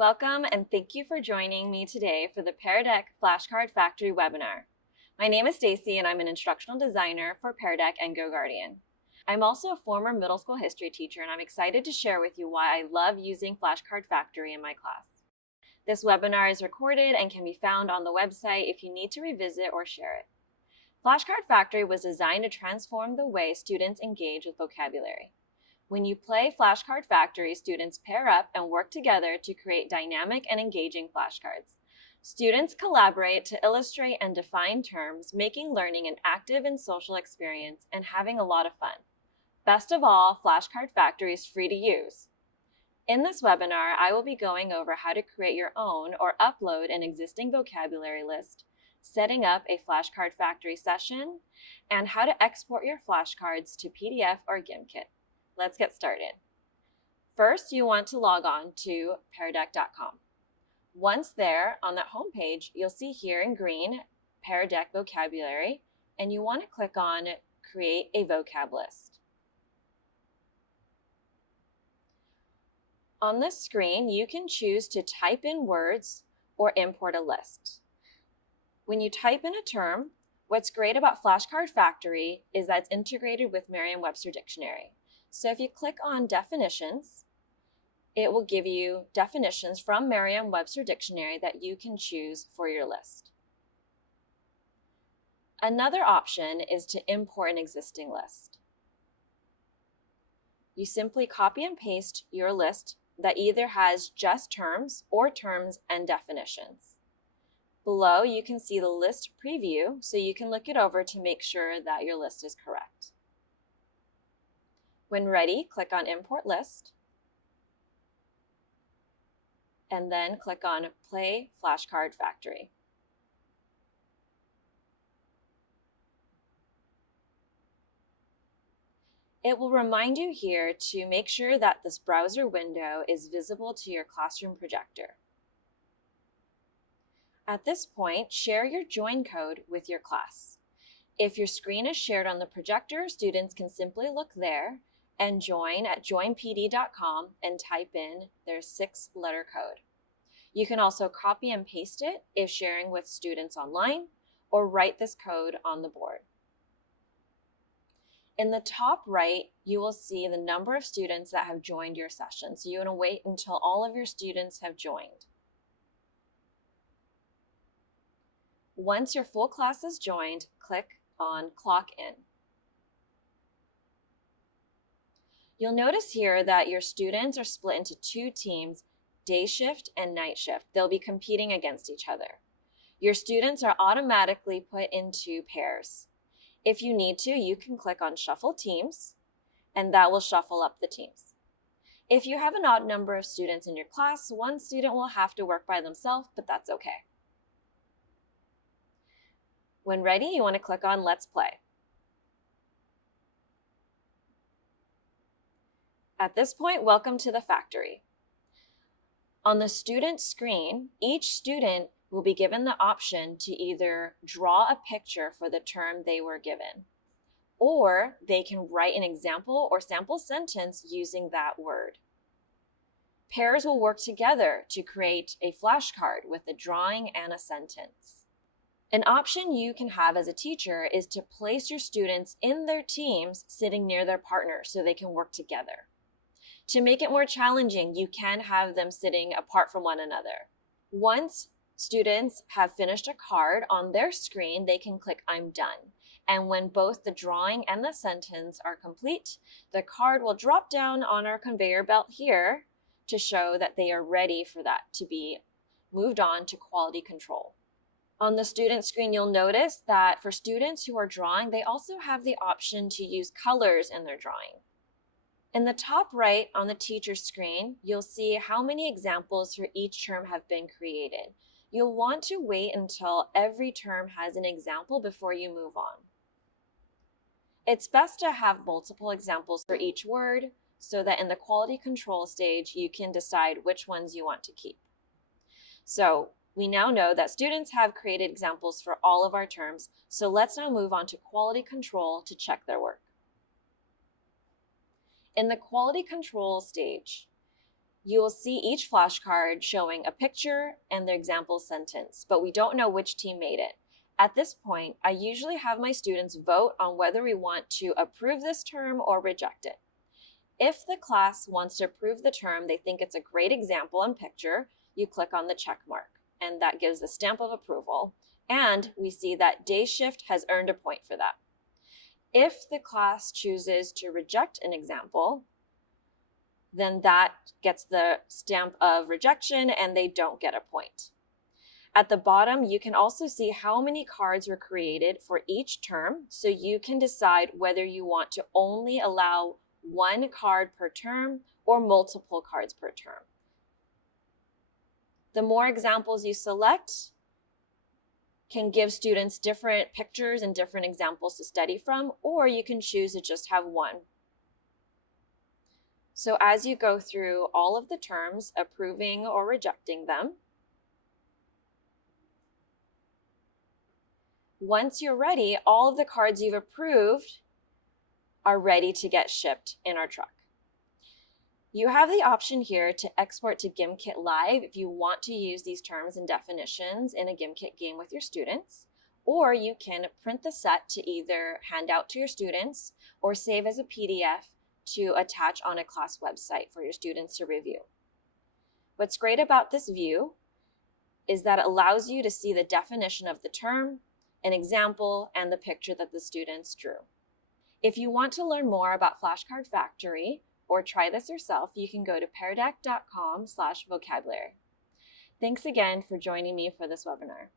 Welcome and thank you for joining me today for the Pear Deck Flashcard Factory webinar. My name is Stacy and I'm an instructional designer for Pear Deck and GoGuardian. I'm also a former middle school history teacher and I'm excited to share with you why I love using Flashcard Factory in my class. This webinar is recorded and can be found on the website if you need to revisit or share it. Flashcard Factory was designed to transform the way students engage with vocabulary. When you play Flashcard Factory, students pair up and work together to create dynamic and engaging flashcards. Students collaborate to illustrate and define terms, making learning an active and social experience and having a lot of fun. Best of all, Flashcard Factory is free to use. In this webinar, I will be going over how to create your own or upload an existing vocabulary list, setting up a Flashcard Factory session, and how to export your flashcards to PDF or GIMP. Let's get started. First, you want to log on to peardeck.com. Once there, on that home page, you'll see here in green, Pear Deck Vocabulary, and you want to click on Create a Vocab List. On this screen, you can choose to type in words or import a list. When you type in a term, what's great about Flashcard Factory is that it's integrated with Merriam-Webster Dictionary. So if you click on Definitions, it will give you definitions from Merriam-Webster Dictionary that you can choose for your list. Another option is to import an existing list. You simply copy and paste your list that either has just terms or terms and definitions. Below, you can see the list preview, so you can look it over to make sure that your list is correct. When ready, click on Import List, and then click on Play Flashcard Factory. It will remind you here to make sure that this browser window is visible to your classroom projector. At this point, share your join code with your class. If your screen is shared on the projector, students can simply look there and join at joinpd.com and type in their 6-letter code. You can also copy and paste it if sharing with students online, or write this code on the board. In the top right, you will see the number of students that have joined your session. So you want to wait until all of your students have joined. Once your full class is joined, click on Clock In. You'll notice here that your students are split into 2 teams, day shift and night shift. They'll be competing against each other. Your students are automatically put into pairs. If you need to, you can click on Shuffle Teams, and that will shuffle up the teams. If you have an odd number of students in your class, one student will have to work by themselves, but that's okay. When ready, you want to click on Let's Play. At this point, welcome to the factory. On the student screen, each student will be given the option to either draw a picture for the term they were given, or they can write an example or sample sentence using that word. Pairs will work together to create a flashcard with a drawing and a sentence. An option you can have as a teacher is to place your students in their teams sitting near their partner so they can work together. To make it more challenging, you can have them sitting apart from one another. Once students have finished a card on their screen, they can click I'm done. And when both the drawing and the sentence are complete, the card will drop down on our conveyor belt here to show that they are ready for that to be moved on to quality control. On the student screen, you'll notice that for students who are drawing, they also have the option to use colors in their drawing. In the top right on the teacher screen, you'll see how many examples for each term have been created. You'll want to wait until every term has an example before you move on. It's best to have multiple examples for each word so that in the quality control stage, you can decide which ones you want to keep. So we now know that students have created examples for all of our terms, so let's now move on to quality control to check their work. In the quality control stage, You will see each flashcard showing a picture and the example sentence, but we don't know which team made it. At this point, I usually have my students vote on whether we want to approve this term or reject it. If the class wants to approve the term, they think it's a great example and picture, you click on the check mark, and that gives the stamp of approval. And we see that day shift has earned a point for that. If the class chooses to reject an example, then that gets the stamp of rejection and they don't get a point. At the bottom, you can also see how many cards were created for each term, so you can decide whether you want to only allow one card per term or multiple cards per term. The more examples you select can give students different pictures and different examples to study from, or you can choose to just have one. So as you go through all of the terms, approving or rejecting them, once you're ready, all of the cards you've approved are ready to get shipped in our truck. You have the option here to export to GimKit Live if you want to use these terms and definitions in a GimKit game with your students, or you can print the set to either hand out to your students or save as a PDF to attach on a class website for your students to review. What's great about this view is that it allows you to see the definition of the term, an example, and the picture that the students drew. If you want to learn more about Flashcard Factory or try this yourself, you can go to peardeck.com/vocabulary. Thanks again for joining me for this webinar.